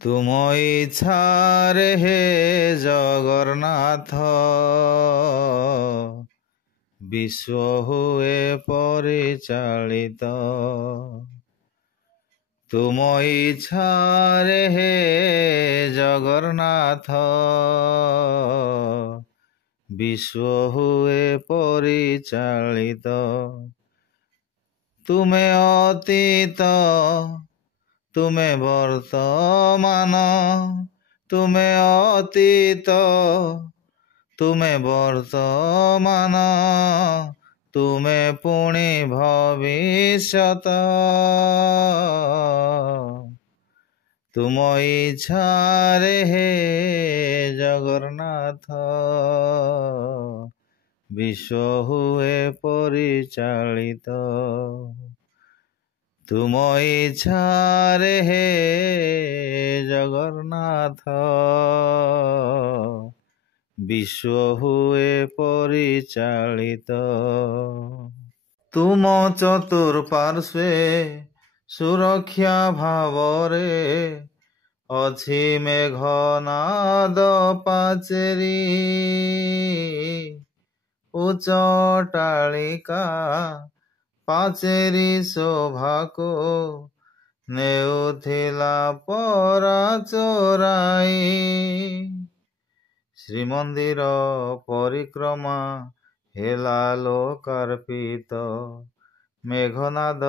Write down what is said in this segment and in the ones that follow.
ତୁମ ଇଚ୍ଛାରେ ହେ ଜଗନ୍ନାଥ ବିଶ୍ୱ ହୁଏ ପରିଚାଳିତ। ତୁମ ଇଚ୍ଛାରେ ହେ ଜଗନ୍ନାଥ ବିଶ୍ୱ ହୁଏ ପରିଚାଳିତ। ତୁମେ ଅତୀତ ତୁମେ ବର୍ତ୍ତମାନ, ତୁମେ ଅତୀତ ତୁମେ ବର୍ତ୍ତମାନ, ତୁମେ ପୁଣି ଭବିଷ୍ୟତ। ତୁମ ଇଚ୍ଛାରେ ହେ ଜଗନ୍ନାଥ ବିଶ୍ୱ ହୁଏ ପରିଚାଳିତ। ତୁମ ଇଚ୍ଛାରେ ହେ ଜଗନ୍ନାଥ ବିଶ୍ୱ ହୁଏ ପରିଚାଳିତ। ତୁମ ଚତୁଃପାର୍ଶ୍ୱେ ସୁରକ୍ଷା ଭାବରେ ଅଛି ମେଘନାଦ ପାଚେରୀ। ଉଚ୍ଚ ଅଟ୍ଟାଳିକା ପାଚେରୀ ଶୋଭାକୁ ନେଉଥିଲା ପରା ଚୋରାଇ। ଶ୍ରୀମନ୍ଦିର ପରିକ୍ରମା ହେଲା ଲୋକାର୍ପିତ। ମେଘନାଦ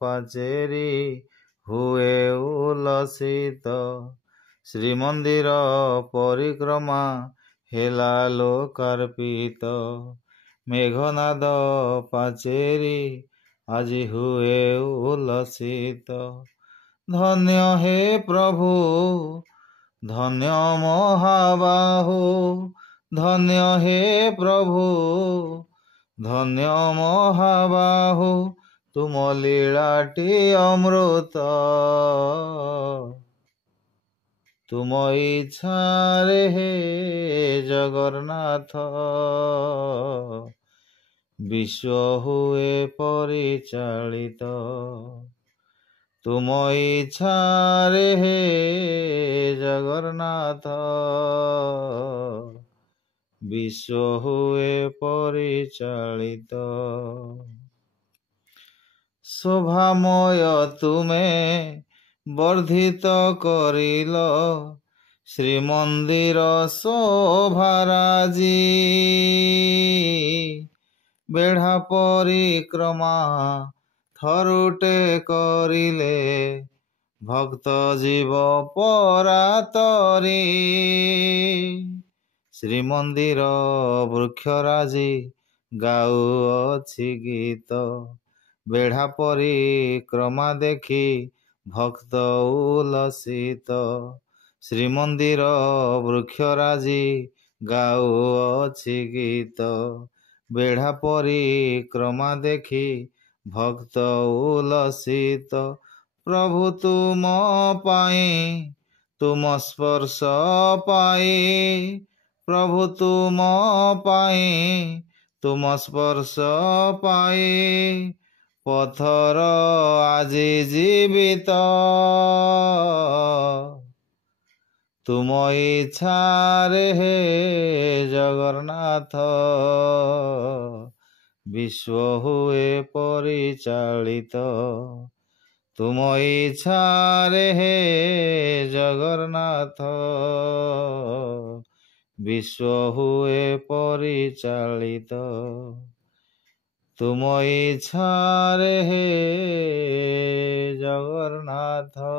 ପାଚେରୀ ହୁଏ ଉଲ୍ଲସିତ। ଶ୍ରୀମନ୍ଦିର ପରିକ୍ରମା ହେଲା ଲୋକାର୍ପିତ। ମେଘନାଦ ପାଚେରୀ ଆଜି ହୁଏ ଉଲ୍ଲସିତ। ଧନ୍ୟ ହେ ପ୍ରଭୁ, ଧନ୍ୟ ମହାବାହୁ, ଧନ୍ୟ ହେ ପ୍ରଭୁ, ଧନ୍ୟ ମହାବାହୁ, ତୁମ ଲୀଳାଟି ଅମୃତ। ତୁମ ଇଚ୍ଛାରେ ହେ ଜଗନ୍ନାଥ ବିଶ୍ୱ ହୁଏ ପରିଚାଳିତ। ତୁମ ଇଚ୍ଛାରେ ହେ ଜଗନ୍ନାଥ ବିଶ୍ୱ ହୁଏ ପରିଚାଳିତ। ଶୋଭାମୟ ତୁମେ ବର୍ଦ୍ଧିତ କରିଲ ଶ୍ରୀମନ୍ଦିର ଶୋଭାରାଜି। ବେଢ଼ା ପରିକ୍ରମା ଥରୁଟେ କରିଲେ ଭକ୍ତ ଯିବ ପରାତରି। ଶ୍ରୀମନ୍ଦିର ବୃକ୍ଷରାଜି ଗାଉଅଛି ଗୀତ। ବେଢ଼ା ପରିକ୍ରମା ଦେଖି ଭକ୍ତ ଉଲ୍ଲସିତ। ଶ୍ରୀମନ୍ଦିର ବୃକ୍ଷରାଜି ଗାଉଅଛି ଗୀତ। ବେଢ଼ା ପରିକ୍ରମା ଦେଖି ଭକ୍ତ ଉଲ୍ଲସିତ। ପ୍ରଭୁ ତୁମ ପାଇଁ, ତୁମ ସ୍ପର୍ଶ ପାଇ, ପ୍ରଭୁ ତୁମ ପାଇଁ, ତୁମ ସ୍ପର୍ଶ ପାଇ, ପଥର ଆଜି ଜୀବିତ। ତୁମ ଇଚ୍ଛାରେ ହେ ଜଗନ୍ନାଥ ବିଶ୍ୱ ହୁଏ ପରିଚାଳିତ। ତୁମ ଇଚ୍ଛାରେ ହେ ଜଗନ୍ନାଥ ବିଶ୍ୱ ହୁଏ ପରିଚାଳିତ। ତୁମ ଇଚ୍ଛାରେ ହେ ଜଗନ୍ନାଥ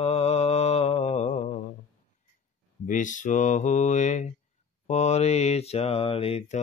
ବିଶ୍ୱ ହୁଏ ପରିଚାଳିତ।